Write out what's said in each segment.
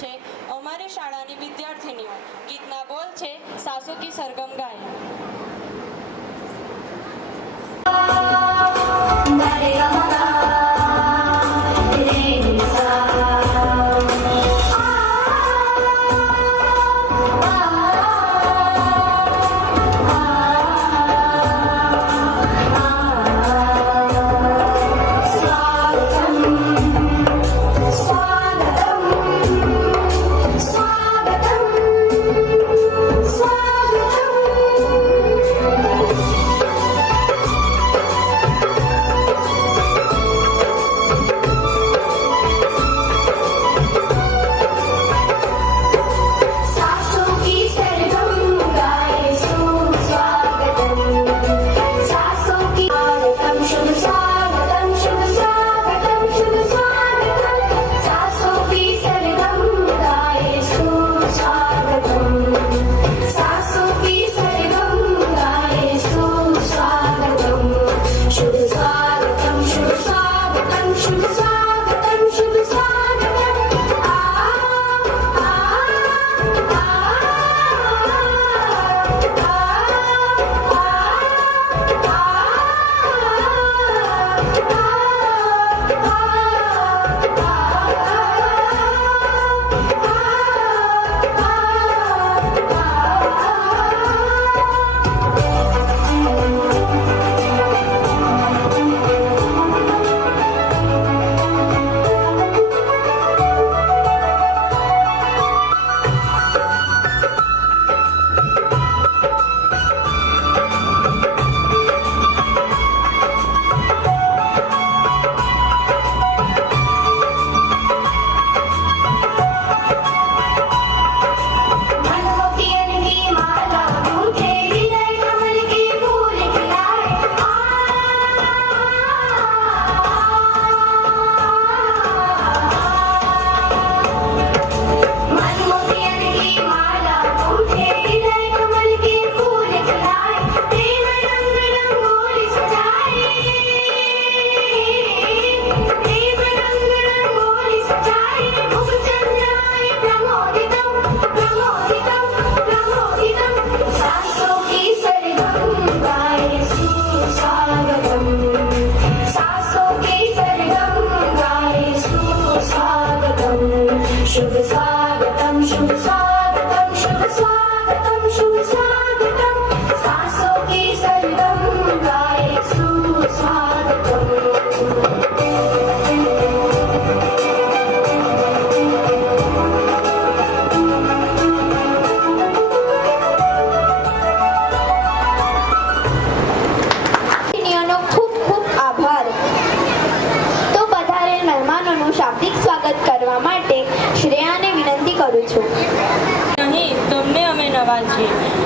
છે અમારી શાળાની વિદ્યાર્થીનીઓ. ગીતના બોલ છે સાસુ કી સરગમ ગાય.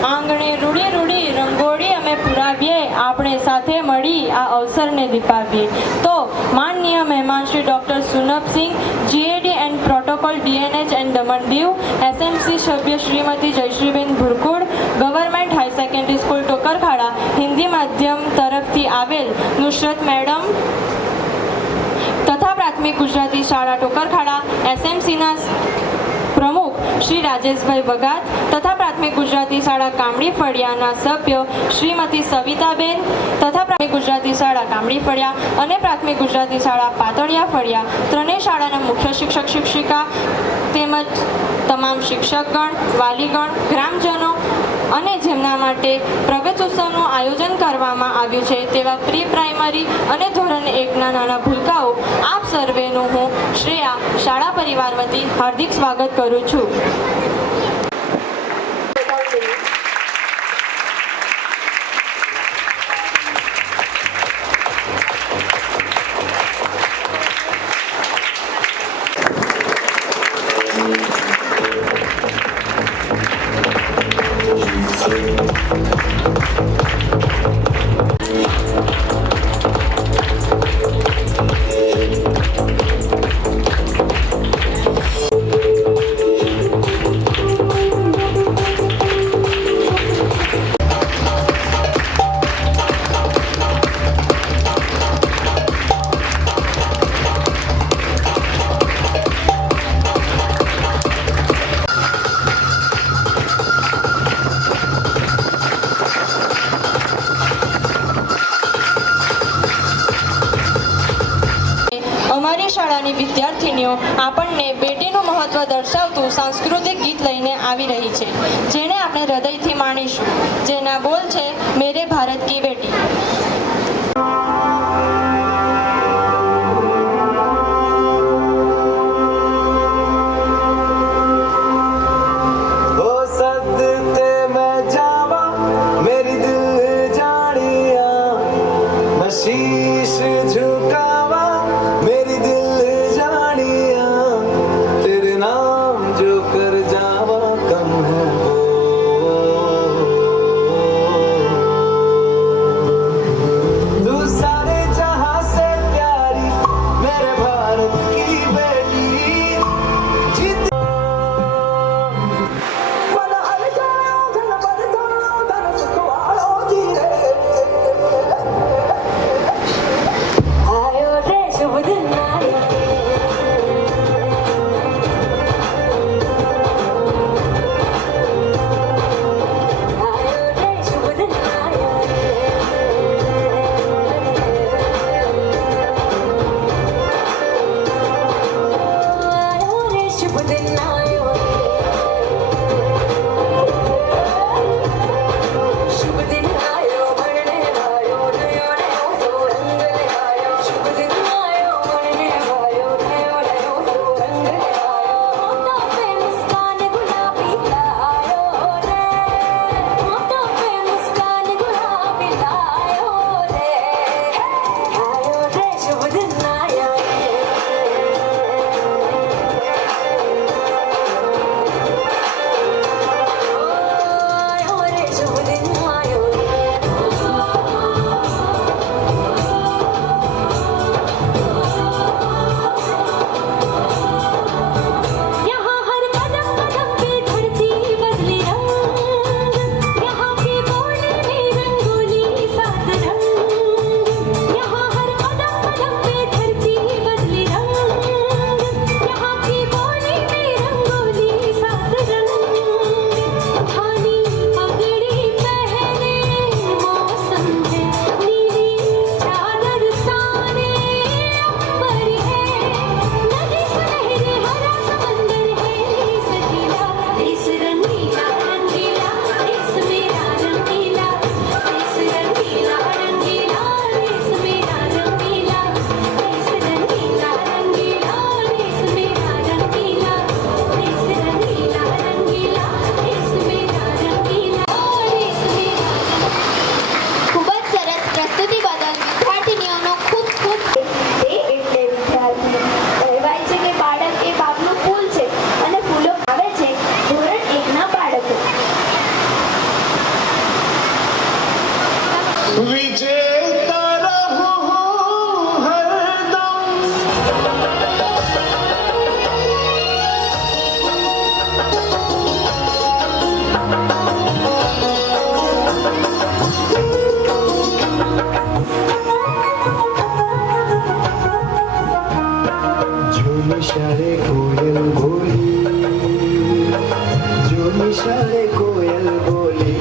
આંગણે રૂડી રૂડી રંગોળી અમે પુરાવીએ, આપણે સાથે મળી આ અવસરને દીપાવીએ. તો માનનીય મહેમાન Shri doctor Sunabhsingh, GAD and protocol DNH and Daman Diu, SMC સભ્ય Shrimati Jayshreeben Bhurkud, government high secondary school Tokarkhada Hindi માધ્યમ તરફથી આવેલ નુસરત મેડમ તથા પ્રાથમિક ગુજરાતી શાળા ટોકરખાડા SMCના પ્રમુખ શ્રી રાજેશભાઈ વગાત તથા પ્રાથમિક ગુજરાતી શાળા કામડી ફળિયાના સભ્ય શ્રીમતી સવિતાબેન તથા પ્રાથમિક ગુજરાતી શાળા કામડી ફળિયા અને પ્રાથમિક ગુજરાતી શાળા પાતળિયા ફળિયા ત્રણેય શાળાના મુખ્ય શિક્ષક શિક્ષિકા તેમજ તમામ શિક્ષકગણ, વાલીગણ, ગ્રામજનો અને જેમના માટે પ્રવેશોત્સવનું આયોજન કરવામાં આવ્યું છે તેવા પ્રી પ્રાઇમરી અને ધોરણ 1ના નાના ભૂલકાઓ આપ સર્વેનું હું શ્રેયા શાળા પરિવાર વતી હાર્દિક સ્વાગત કરું છું. વિદ્યાર્થીનીઓ આપણને બેટીનું મહત્ત્વ દર્શાવતું સાંસ્કૃતિક ગીત લઈને આવી રહી છે, જેને આપણે હૃદયથી માણીશું, જેના બોલ છે મેરે ભારત કી બેટી। शीश झुकावा मेरी दिल जानिया, तेरे नाम जो कर जावा कम है तू सारे जहां से प्यारी मेरे भारत की बेटी। जीत निशारे कोयल बोली, जो निशारे कोयल बोली,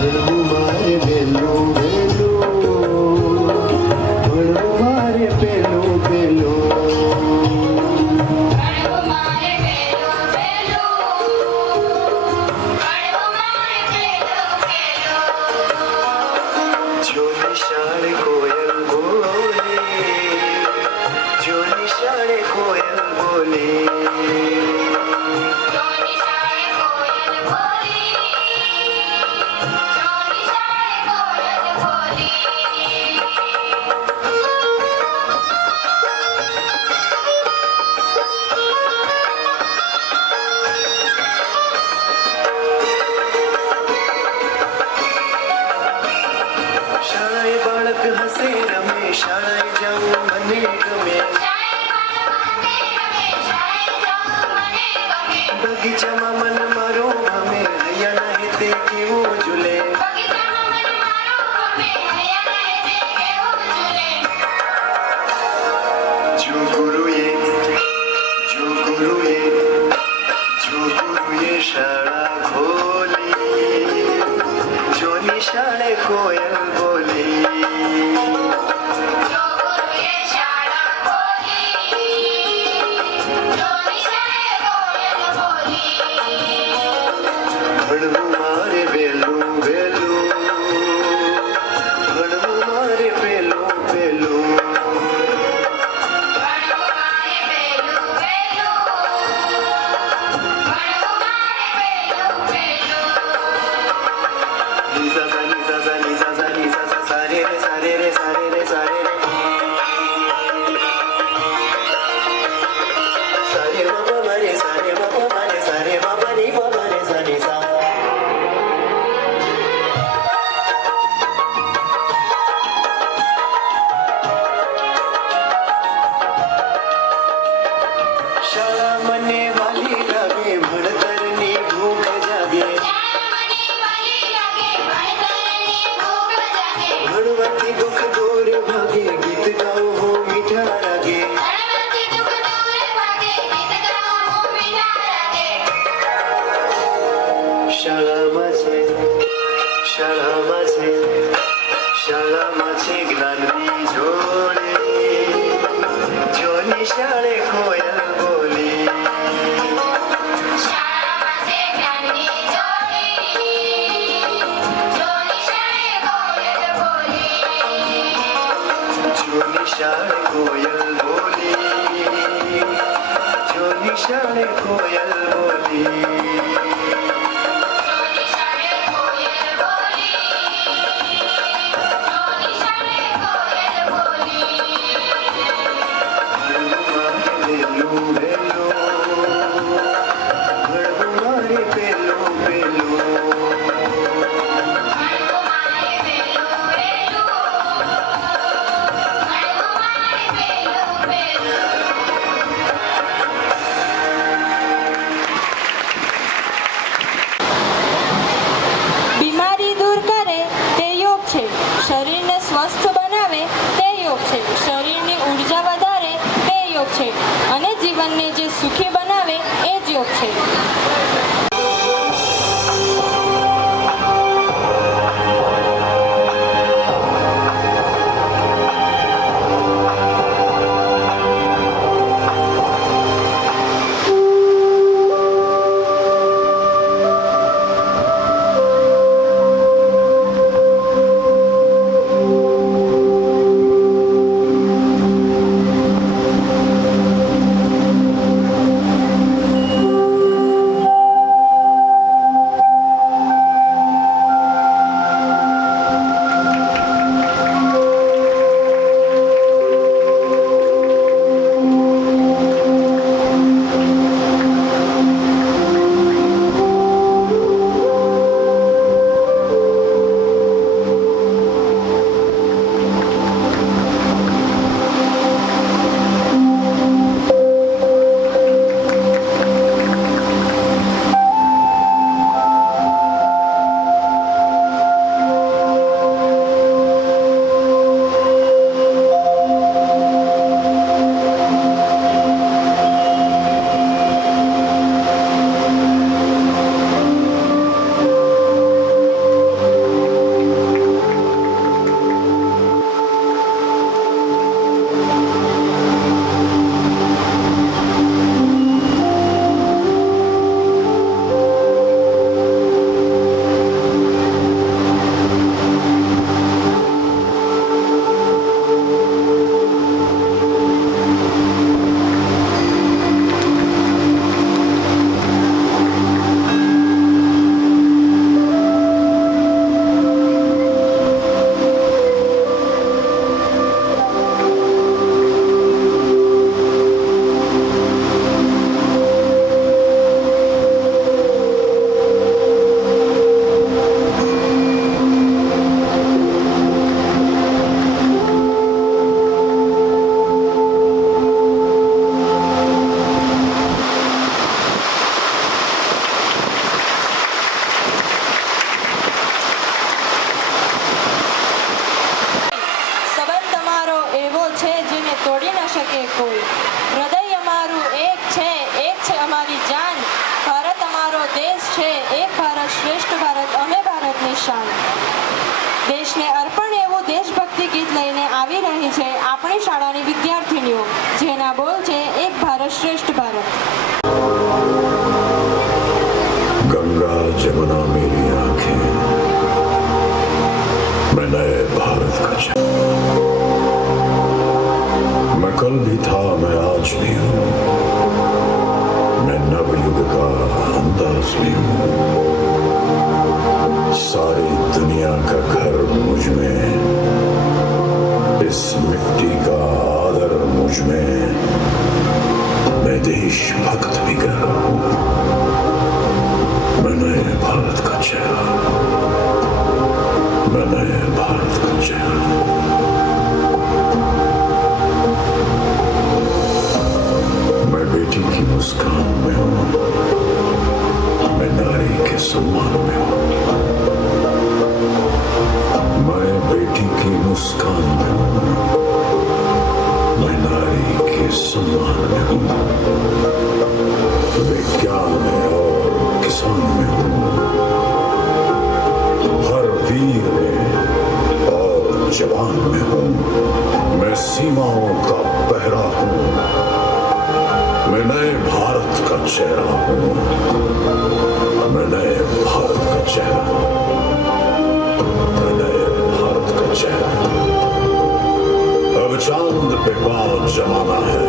बेलू मारे बेलू बेलू, बेलू मारे बेलू बेलू, जो निशारे कोयल बोली, जो निशारे कोयल बोली, शाळाએ બાળક હસે રમે, શાળાએ જાઉં મને ગમે, બગીચામાં મન મારું ગમે, હૈયાના હેતે કેવું ઝૂલે, જો ગુરુએ જો ગુરુએ જો ગુરુએ શાળા ખોલી, કોયલ બોલી જો ગુરુએ શાળા ખોલી, જો નિશાળે કોયલ બોલી. ભણવું મારે વહેલું વહેલું, ભણવું મારે વહેલું વહેલું. ભણવું મારે વહેલું વહેલું, ભણવું મારે વહેલું વહેલું. નિસા સા નિસા સા નિસા સા નિસા સા સારે રે સારે રે સારે રે સારે રે. સારે બાબા મારે સારે બાબા મારે સારે બાબા ની બાબા રે સા ની સા. શાળા મને વાલી લાગે, ભણતરની ભૂખ જાગે. શાળા મને વાલી લાગે, ભણતરની ભૂખ જાગે. ભણવાથી દુઃખ દૂર ભાગે, ગીત ગાઓ હો મીઠા લાગે. ભણવાથી દુઃખ દૂર ભાગે, ગીત ગાઓ હો મીઠા લાગે. શાળામાં છે, શાળામાં છે, શાળામાં છે જ્ઞાનની જોડે. જો નિશાળે કોયલ બોલી શાળામાં છે જ્ઞાનની જોડી, જો નિશાળે કોયલ બોલી. જો નિશાળે કોયલ બોલી, જો નિશાળે કોયલ બોલી. જો નિશાળે કોયલ બોલી, જો નિશાળે કોયલ બોલી. ભણવું મારે વહેલું વહેલું, ભણવું મારે વહેલું વહેલું. ભણવું મારે વહેલું વહેલું. બીમારી દૂર કરે તે યોગ છે, શરીરને સ્વસ્થ બનાવે તે યોગ છે, શરીરની ઉર્જા વધારે તે યોગ છે, અને જીવનને જે સુખી બનાવે એ જ યોગ છે. અમારી શાળાની વિદ્યાર્થીનીઓ, જેના બોલ છે એક ભારત શ્રેષ્ઠ ભારત. गंगा जमुना मेरी आंखें, मैं नए भारत का मैं कल भी था, मैं आज भी हूँ, मैं नवयुग का अंदाज भी हूँ. सारी दुनिया का घर मुझ में, इस मिट्टी का आदर मुझ में, मैं देशभक्त भी कह रहा हूँ. मैं नए भारत का चेहरा, मैं नए भारत का चेहरा. मैं बेटी की मुस्कान में हूँ, मैं नारी के सम्मान में हूँ. मैं बेटी की मुस्कान में हूँ, मैं नारी के सम्मान में हूँ. विज्ञान में और किसान में हूँ, हर वीर में और जवान में हूँ. मैं सीमाओं का पहरा हूँ, मैं नए भारत का चेहरा हूँ, मैं नए भारत का चेहरा हूँ, मैं नए भारत का चेहरा हूँ. अब चांद पे पांव जमाना है,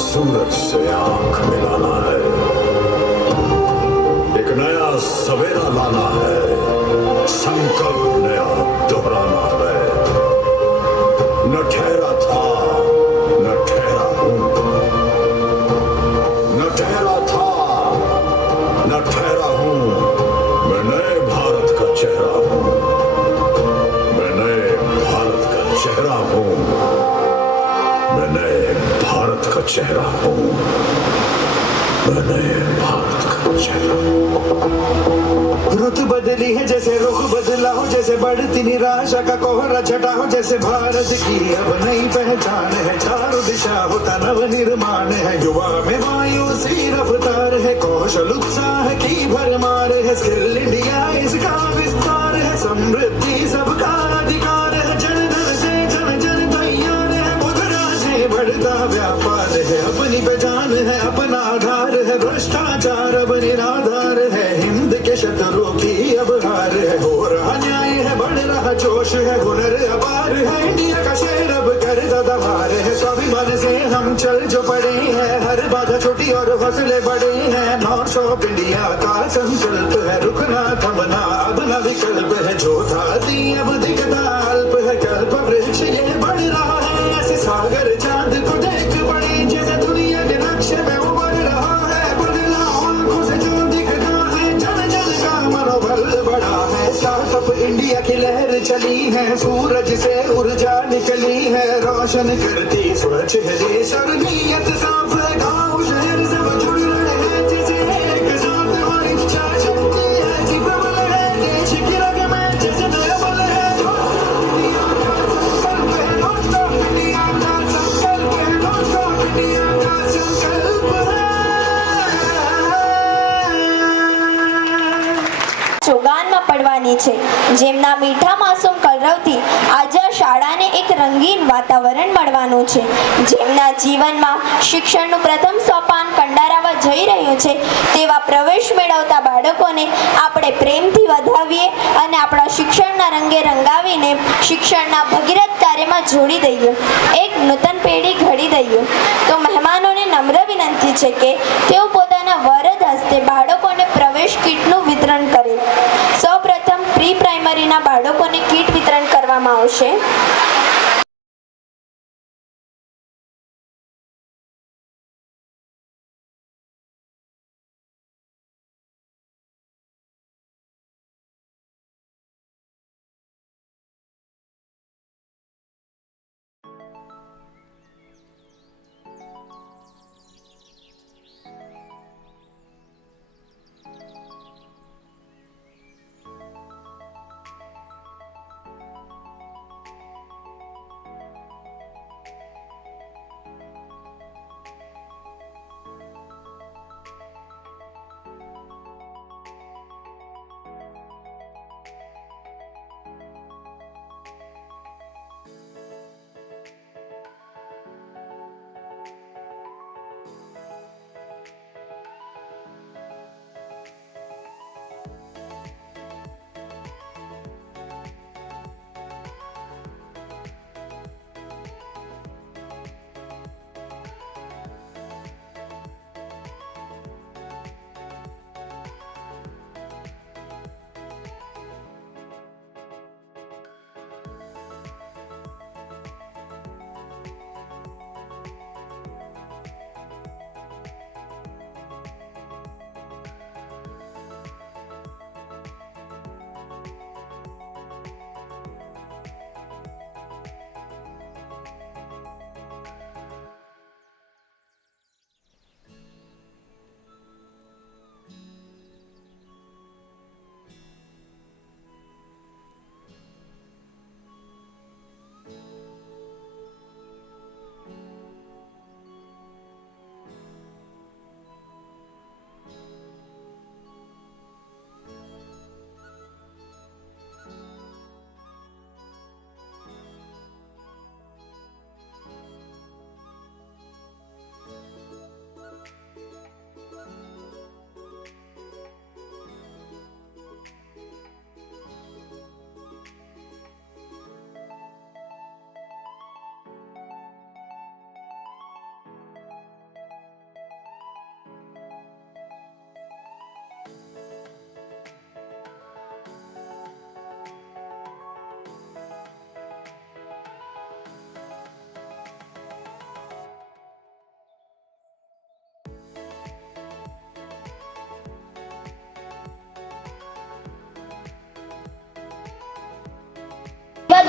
सूरज से आंख मिलाना है, एक नया सवेरा लाना है, संकल्प नया दोहराना है. न ठहरा था, न ठहरा हूं, न ठहरा था, न ठहरा हूं. मैं नए भारत का चेहरा हूं, मैं नए भारत का चेहरा हूं, मैं नए भारत का चेहरा हूं, मैं नए भारत का चेहरा हूं. रुत बदली है जैसे रुख बदला हो, जैसे बढ़ती निराशा का कोहरा छटा हो, जैसे भारत की अब नई पहचान है. चारों दिशा होता नव निर्माण है, युवा में वायु सी रफ्तार है, कौशल उत्साह की भरमार है. स्किल इंडिया इसका विस्तार है, समृद्धि सबका अधिकार है. जन धन से जन जन तैयार है, मुद्रा से बढ़ता व्यापार है. अपनी पहचान है, अपना आधार है, भ्रष्टाचार अब निराधार है. हिंद के शत्रुओं की अब हार है, हो रहा न्याय है, बढ़ रहा जोश है, हुनर अपार है. इंडिया का शेर अब करता दहार है, स्वाभिमान से हम चल जो पड़े हैं, हर बाधा छोटी और हौसले बड़े हैं. नॉर्थ ऑफ इंडिया का संकल्प है, रुकना थमना अब न विकल्प है. जो था दी अब दिखता अल्प है, कल्प वृक्ष ये बढ़ रहा है. ऐसे सागर चांद को देख पड़े, जैसे दुनिया के नक्शे में उभर रहा है. बदला आंखों से जो दिखता है, जन जन का मनोबल बढ़ा है. स्टार्टअप इंडिया की लहर चली है, सूरज से ऊर्जा निकली है, रोशन करती स्वच्छ है देश और नीयत साफ है. गाँव शहर सब जुड़ रहे हैं, जैसे एक साथ और इच्छा शक्ति है. जी प्रबल है देश की रग में, जैसे नया बल है. नॉर्थ ऑफ इंडिया का संकल्प है, नॉर्थ ऑफ इंडिया का संकल्प है. ચોગાનમાં પડવાની છે, જેમના મીઠા માસૂમ કલરવથી આજે આ શાળાને એક રંગીન વાતાવરણ મળવાનું છે. જેમના જીવનમાં શિક્ષણનું પ્રથમ સોપાન કંડારાવા જઈ રહ્યું છે, તેવા પ્રવેશ મેળવતા બાળકોને આપણે પ્રેમથી વધાવીએ અને આપણા શિક્ષણના રંગે રંગાવીને શિક્ષણના ભગીરથ કાર્યમાં જોડી દઈએ, એક નૂતન પેઢી ઘડી દઈએ. તો મહેમાનોને નમ્ર વિનંતી છે કે તેઓ પોતાના વરદ હસ્તે બાળકોને પ્રવેશ કીટનું વિતરણ કરે. સૌપ્રથમ પ્રી પ્રાઇમરીના બાળકોને કીટ વિતરણ કરવામાં આવશે.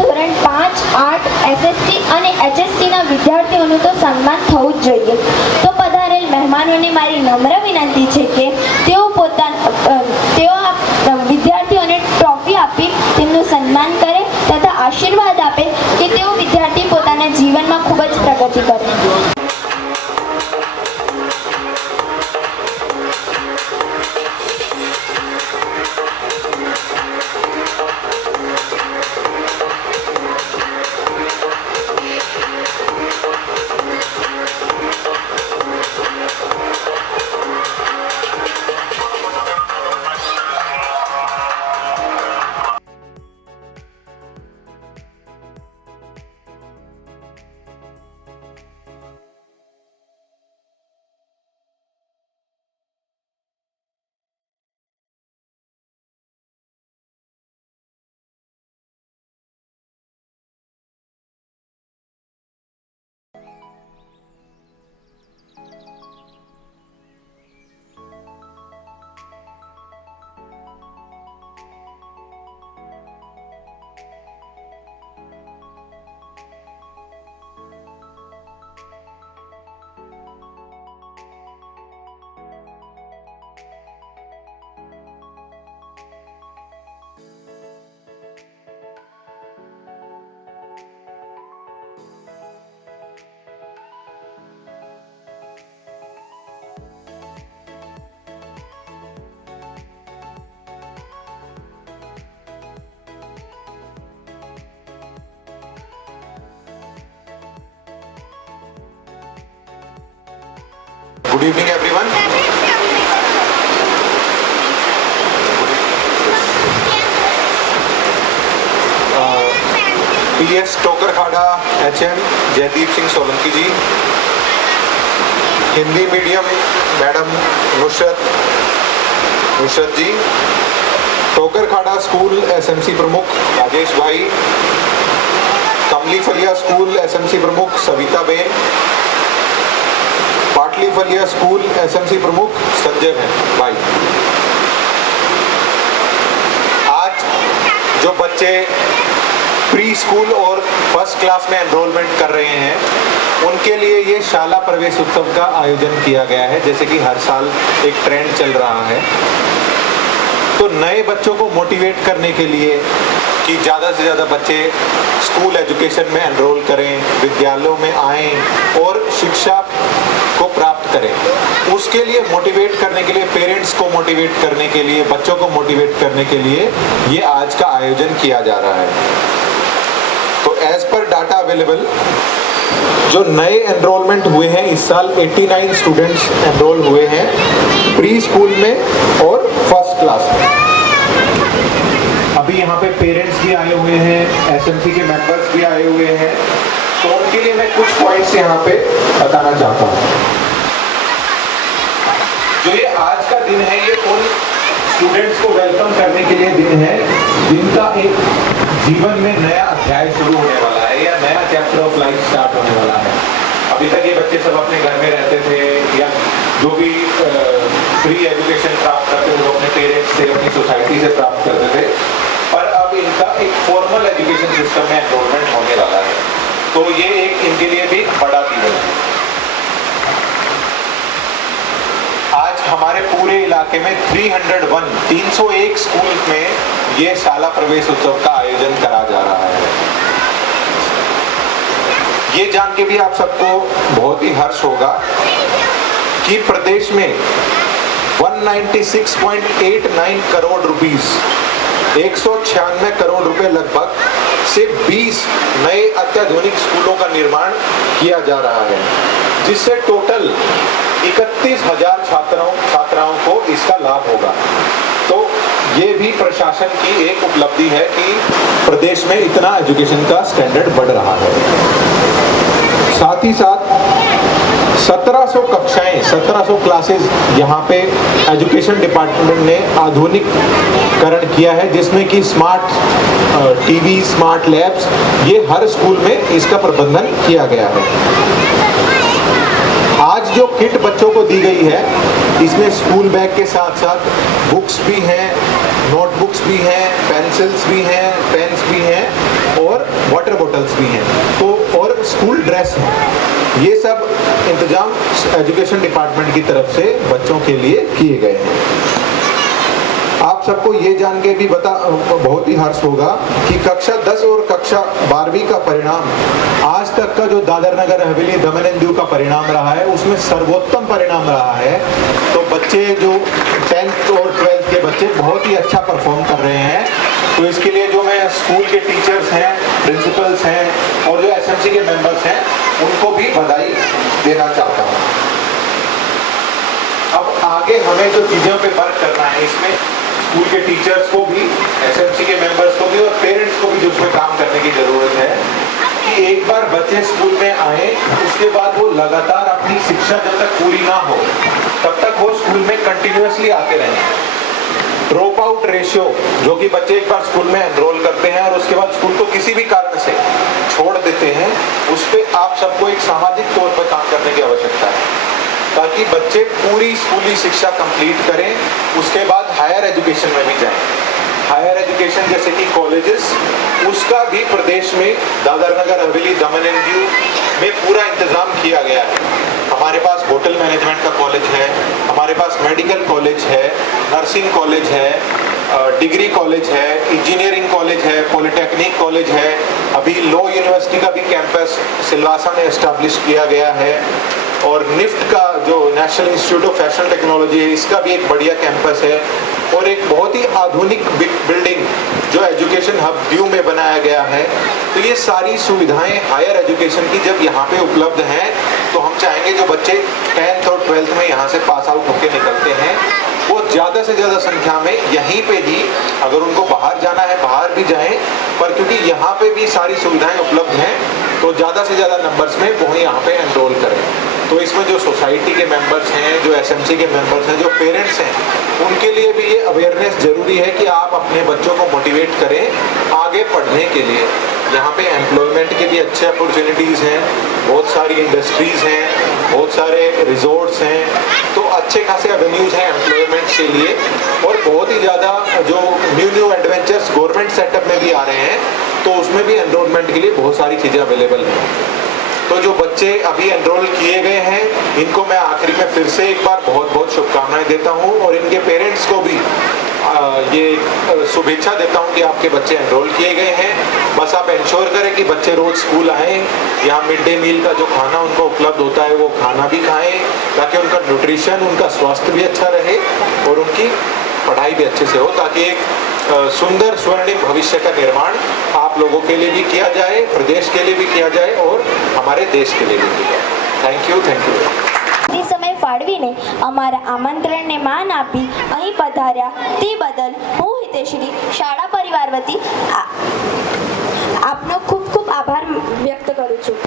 ધોરણ 5, 8, એસએસસી અને એચએસસીના વિદ્યાર્થીઓનું તો સન્માન થવું જ જોઈએ. તો પધારેલ મહેમાનોને મારી નમ્ર વિનંતી છે કે તેઓ આ વિદ્યાર્થીઓને ટ્રોફી આપી તેમનું સન્માન કરે તથા આશીર્વાદ આપે કે તેઓ વિદ્યાર્થી પોતાના જીવનમાં ખૂબ જ પ્રગતિ કરે. Good evening, everyone. PS Tokarkhada HM Jaydeep Singh Solanki ji, Hindi medium madam Nusrat ji, Tokarkhada school SMC प्रमुख राजेश भाई, कमली फलिया स्कूल SMC प्रमुख सविता बेन, पाटली फलिया स्कूल SMC प्रमुख संजय भाई। आज जो बच्चे प्री स्कूल और फर्स्ट क्लास में एनरोलमेंट कर रहे हैं उनके लिए ये शाला प्रवेश उत्सव का आयोजन किया गया है। जैसे कि हर साल एक ट्रेंड चल रहा है, तो नए बच्चों को मोटिवेट करने के लिए कि ज़्यादा से ज़्यादा बच्चे स्कूल एजुकेशन में एनरोल करें, विद्यालयों में आएं और शिक्षा को प्राप्त करें, उसके लिए मोटिवेट करने के लिए, पेरेंट्स को मोटिवेट करने के लिए, बच्चों को मोटिवेट करने के लिए ये आज का आयोजन किया जा रहा है। तो एज पर डाटा अवेलेबल जो नए एनरोलमेंट हुए हैं इस साल 89 स्टूडेंट्स एनरोल हुए हैं प्री स्कूल में और फर्स्ट क्लास में। अभी यहाँ पे पेरेंट्स भी आए हुए हैं, SMC के मेंबर्स भी आए हुए हैं, तो उनके लिए मैं कुछ पॉइंट्स यहाँ पे बताना चाहता हूँ। जो ये आज का दिन है ये उन स्टूडेंट्स को वेलकम करने के लिए दिन है जिनका एक जीवन में नया अध्याय शुरू होने वाला है या नया चैप्टर ऑफ लाइफ स्टार्ट होने वाला है। अभी तक ये बच्चे सब अपने घर में रहते थे या जो भी फ्री एजुकेशन प्राप्त करते थे वो अपने पेरेंट्स से, अपनी सोसाइटी से प्राप्त करते थे, पर अब इनका एक फॉर्मल एजुकेशन सिस्टम में एनरोलमेंट होने वाला है। तो ये एक इनके लिए भी बड़ा दिन है। आज हमारे पूरे इलाके में 301 स्कूल में ये शाला प्रवेश उत्सव का आयोजन करा जा रहा है। ये जान के भी आप सबको बहुत ही हर्ष होगा कि प्रदेश में 196.89 करोड़ रुपीस, 196 करोड़ रुपए लगभग से 20 नए अत्याधुनिक स्कूलों का निर्माण किया जा रहा है, जिससे टोटल 31,000 छात्राओं को इसका लाभ होगा। तो ये भी प्रशासन की एक उपलब्धि है कि प्रदेश में इतना एजुकेशन का स्टैंडर्ड बढ़ रहा है। साथ ही साथ 1700 कक्षाएं, 1700 क्लासेस यहाँ पे एजुकेशन डिपार्टमेंट ने आधुनिकरण किया है, जिसमें कि स्मार्ट टीवी, स्मार्ट लैब्स, ये हर स्कूल में इसका प्रबंधन किया गया है। आज जो किट बच्चों को दी गई है इसमें स्कूल बैग के साथ साथ बुक्स भी हैं, नोटबुक्स भी हैं, पेंसिल्स भी हैं, पेन्स भी हैं और स्कूल ड्रेस हैं, ये सब इंतजाम एजुकेशन डिपार्टमेंट की तरफ से बच्चों के लिए किए गए हैं। आप सबको ये जान के भी बहुत ही हर्ष होगा कि कक्षा 10 और कक्षा 12वीं का परिणाम आज तक का जो दादर नगर हवेली दमन एंड दीव का परिणाम रहा है उसमें सर्वोत्तम परिणाम रहा है। तो बच्चे जो 10th और 12th के बच्चे बहुत ही अच्छा परफॉर्म कर रहे हैं। तो इसके लिए जो मैं स्कूल के टीचर्स हैं, प्रिंसिपल्स हैं और जो एसएमसी के मेंबर्स हैं उनको भी बधाई देना चाहता हूँ। अब आगे हमें जो चीज़ों पे वर्क करना है, इसमें स्कूल के टीचर्स को भी, एसएमसी के मेंबर्स को भी और पेरेंट्स को भी जो उसमें काम करने की ज़रूरत है कि एक बार बच्चे स्कूल में आए उसके बाद वो लगातार अपनी शिक्षा जब तक पूरी ना हो तब तक वो स्कूल में कंटिन्यूअसली आते रहें। ड्रॉप आउट रेशियो, जो कि बच्चे एक बार स्कूल में एनरोल करते हैं और उसके बाद स्कूल को किसी भी कारण से छोड़ देते हैं, उस पर आप सबको एक सामाजिक तौर पर काम करने की आवश्यकता है ताकि बच्चे पूरी स्कूली शिक्षा कंप्लीट करें, उसके बाद हायर एजुकेशन में भी जाएं। हायर एजुकेशन जैसे कि कॉलेजेस, उसका भी प्रदेश में दादर नगर हवेली दमन एंड दीव में पूरा इंतजाम किया गया है। हमारे पास होटल मैनेजमेंट का कॉलेज है, हमारे पास मेडिकल कॉलेज है, नर्सिंग कॉलेज है, डिग्री कॉलेज है, इंजीनियरिंग कॉलेज है, पॉलिटेक्निक कॉलेज है। अभी लॉ यूनिवर्सिटी का भी कैंपस सिलवासा में एस्टैब्लिश किया गया है और निफ्ट का जो national institute of fashion technology है, इसका भी एक बढ़िया कैंपस है और एक बहुत ही आधुनिक बिल्डिंग जो एजुकेशन हब दीव में बनाया गया है। तो ये सारी सुविधाएं हायर एजुकेशन की जब यहाँ पे उपलब्ध हैं तो हम चाहेंगे जो बच्चे 10th और 12th में यहाँ से पास आउट होकर निकलते हैं वो ज़्यादा से ज़्यादा संख्या में यहीं पे ही, अगर उनको बाहर जाना है बाहर भी जाएं, पर क्योंकि यहाँ पे भी सारी सुविधाएं उपलब्ध हैं तो ज़्यादा से ज़्यादा नंबर्स में वो यहाँ पे एनरोल करें। तो इसमें जो सोसाइटी के मेंबर्स हैं, जो एसएमसी के मेंबर्स हैं, जो पेरेंट्स हैं, उनके लिए भी ये अवेयरनेस जरूरी है कि आप अपने बच्चों को मोटिवेट करें आगे पढ़ने के लिए। यहाँ पे एम्प्लॉयमेंट के भी अच्छे अपॉर्चुनिटीज़ हैं, बहुत सारी इंडस्ट्रीज़ हैं, बहुत सारे रिजॉर्ट्स हैं, तो अच्छे खासे एवेन्यूज़ हैं एम्प्लॉयमेंट के लिए और बहुत ही ज़्यादा जो न्यू एडवेंचर्स गवर्नमेंट सेटअप में भी आ रहे हैं तो उसमें भी एनरोलमेंट के लिए बहुत सारी चीज़ें अवेलेबल हैं। तो जो बच्चे अभी एनरोल किए गए हैं इनको मैं आखिरी में फिर से एक बार बहुत बहुत शुभकामनाएं देता हूं और इनके पेरेंट्स को भी ये शुभेच्छा देता हूं कि आपके बच्चे एनरोल किए गए हैं। बस आप इंश्योर करें कि बच्चे रोज स्कूल आएँ, यहाँ मिड डे मील का जो खाना उनको उपलब्ध होता है वो खाना भी खाएं ताकि उनका न्यूट्रिशन, उनका स्वास्थ्य भी अच्छा रहे और उनकी पढ़ाई भी अच्छे से हो, ताकि एक सुंदर स्वर्णिम भविष्य का निर्माण आप लोगों के लिए भी किया जाए, प्रदेश के लिए भी किया जाए और हमारे देश के लिए भी किया जाए। Thank you, thank you. તે સમય ફાળવીને અમારા આમંત્રણને માન આપી અહીં પધાર્યા તે બદલ હું હિતેશ્રી શાળા પરિવાર વતી આપનો ખૂબ ખૂબ આભાર વ્યક્ત કરું છું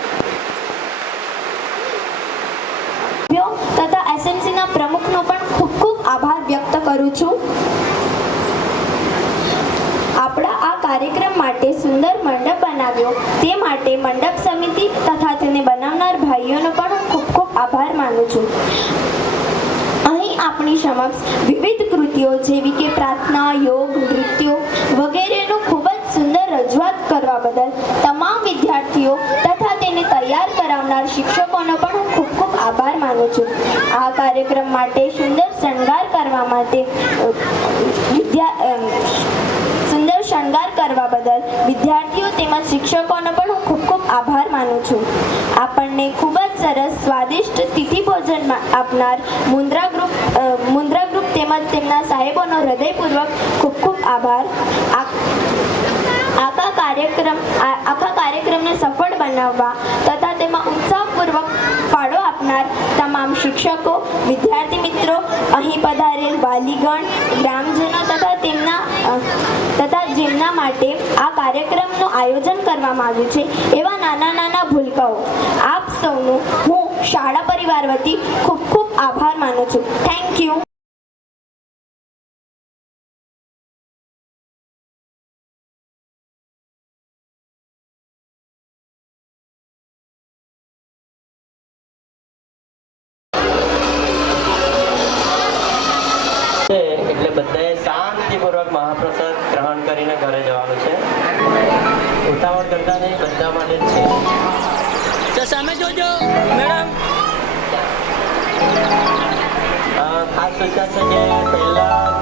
તથા એસએમસીના પ્રમુખનો પણ ખૂબ ખૂબ આભાર વ્યક્ત કરું છું। આપણા આ કાર્યક્રમ માટે સુંદર મંડપ બનાવ્યો તે માટે મંડપ સમિતિ તથા તેને બનાવનાર ભાઈઓનો પણ હું ખૂબ ખૂબ આભાર માનું છું। અહીં આપણી સમક્ષ વિવિધ કૃતિઓ જેવી કે પ્રાર્થના, યોગ, નૃત્યો વગેરેનું ખૂબ જ સુંદર રજૂઆત કરવા બદલ તમામ વિદ્યાર્થીઓ તથા તેને તૈયાર કરાવનાર શિક્ષકોનો પણ હું ખૂબ ખૂબ આભાર માનું છું। આ કાર્યક્રમ માટે સુંદર શણગાર કરવા માટે સુંદર શણગાર કરવા બદલ વિદ્યાર્થીઓ તેમજ શિક્ષકોનો પણ હું ખૂબ ખૂબ આભાર માનું છું। આપણને ખૂબ જ સરસ સ્વાદિષ્ટ તિથિ ભોજન આપનાર મુન્દ્રા ગ્રુપ તેમજ તેમના સાહેબોનો હૃદયપૂર્વક ખૂબ ખૂબ આભાર। આખા કાર્યક્રમને સફળ બનાવવા તથા તેમાં ઉત્સાહપૂર્વક ફાળો આપનાર તમામ શિક્ષકો, વિદ્યાર્થી મિત્રો, અહીં પધારેલ વાલીગણ, ગ્રામજનો તથા જેમના માટે આ કાર્યક્રમનું આયોજન કરવામાં આવ્યું છે એવા નાના નાના ભૂલકાઓ, આપ સૌનું હું શાળા પરિવાર વતી ખૂબ ખૂબ આભાર માનું છું। Thank you. એટલે બધાએ શાંતિપૂર્વક મહાપ્રસાદ ગ્રહણ કરીને ઘરે જવાનું છે। ઉતાવળ કરતા નહીં, બધા માટે જ છે। તો સામે જોજો મેડમ. ખાસ સૂચના છે કે પહેલા